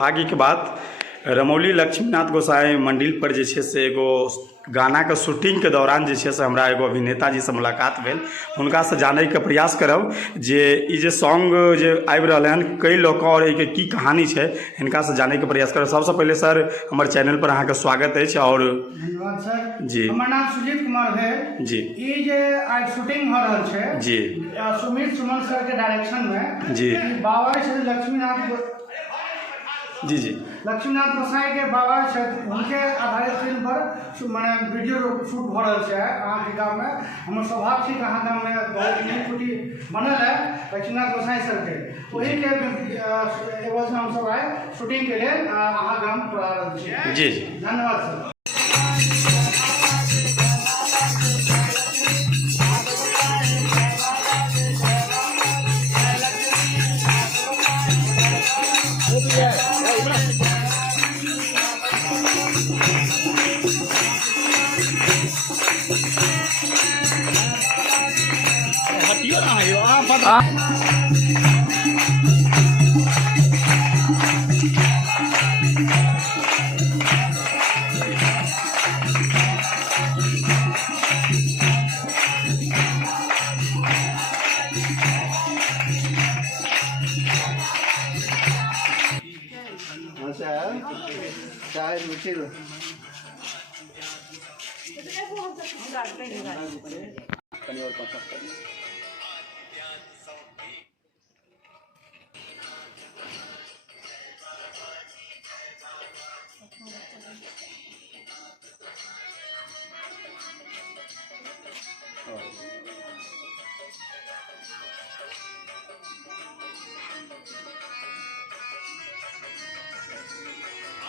आगे के बात रमौली लक्ष्मीनाथ गोसाई मंदिर पर जे छे से एगो गाना के शूटिंग के दौरान जे छे से हमरा एगो अभिनेता जी से मुलाकात भेल। हुनका से जाने के प्रयास करब जे ई जे सॉन्ग जे आबि रहल हन कई लोग और एके की कहानी छे, हिनका से जाने के प्रयास करब। सबसे पहले सर हमर चैनल पर अहाँ के स्वागत है और धन्यवाद सर जी। हमर नाम सुजीत कुमार है जी। ई जे आज शूटिंग हो रहल छे जी सुमित सुमन सर के डायरेक्शन में जी। बाबा श्री लक्ष्मीनाथ जी जी लक्ष्मीनाथ गोसाई के बाबा छथि उनके आधारित फिल्म पर माने वीडियो शूट हो रहल छे। अहाँ के गांव में हमर सौभाग्य छी कि अहाँ गांव में बहुत नीक छुट्टी बनल है लक्ष्मीनाथ गोसाई सर के वही के एवज में हम सब आए शूटिंग के लिए अहाँ गांव पर आ रहल छी। जी। धन्यवाद सर। हटियो ना है आप चाय रुचि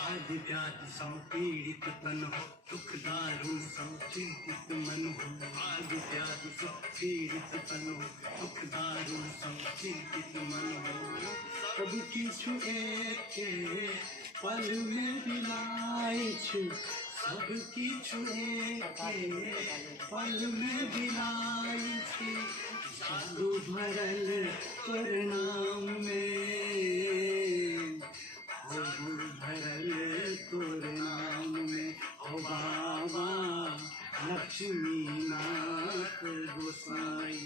आदि व्याधि संपीड़ित तन हो दुख दारुण संचिंतित मन हो। आदि व्याधि संपीड़ित तन हो दुख दारुण संचिंतित मन हो। सब किछु एके पल में बिनाई छु, सब किछु एके पल में बिनाई छु। जादू भरल तोर नाम में भरल तोर नाम में हो बाबा लक्ष्मीनाथ गोसाई।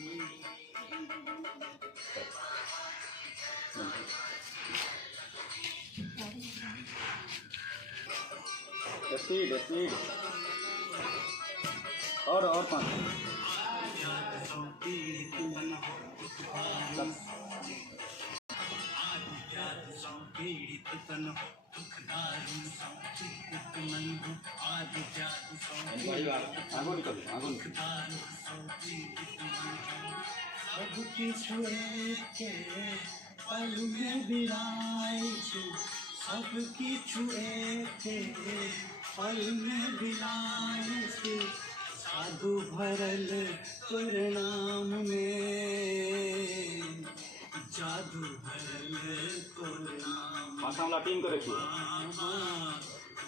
और पाँच पीड़ित तन दुख दारुण संचित मन हो। आदि जाति दुख दारुण संचित मन हो। सब किछु एके पल में बिराई छु, सब किछु एके पल में बिराई छु। साधु भरल तोर नाम में जादू भरल तोर नाम माशाल्लाह टीम को रखिए।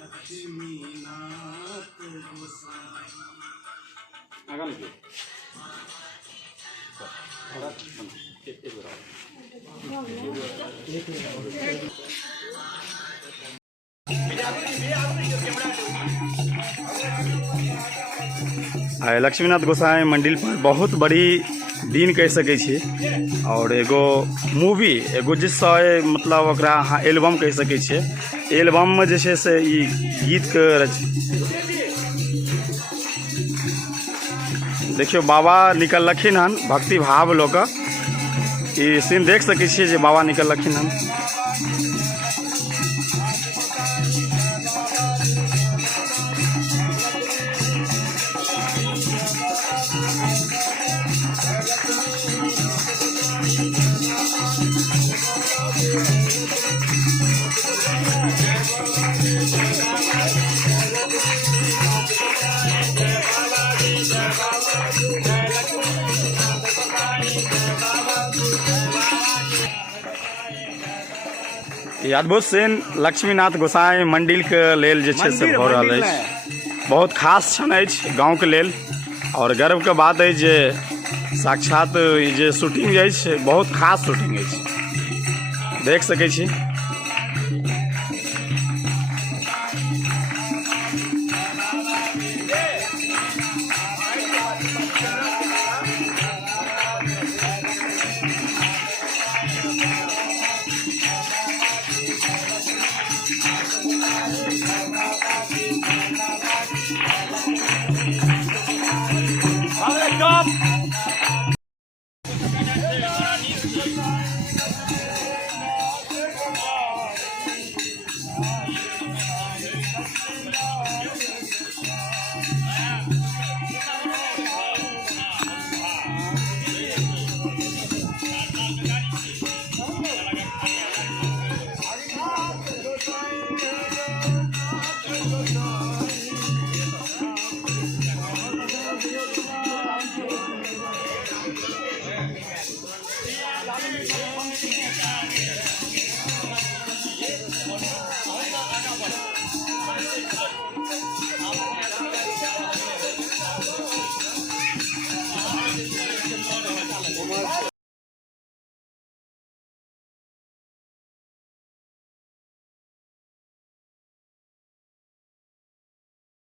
लक्ष्मीनाथ गोसाई। आगे लिखिए। लक्ष्मीनाथ गोसाई मंदिर पर बहुत बड़ी दिन कह सके छी और एगो मूवी एगो जिससे मतलब ओकरा अहाँ एल्बम कह सके छियै। एल्बम में जे छै से ई गीत के देखियो बाबा निकलखिन हन भक्ति भाव लोक ई सीन देख सके छियै जे बाबा निकलखिन हन। ये अद्भुत सीन लक्ष्मीनाथ गोसाई मंदिर के लेल जे छै से भऽ रहल अछि। बहुत खास क्षण अछि गाँव के लेल और गर्व के बात अछि जे साक्षात ई जे शूटिंग अछि बहुत खास शूटिंग अछि, देख सकै छी।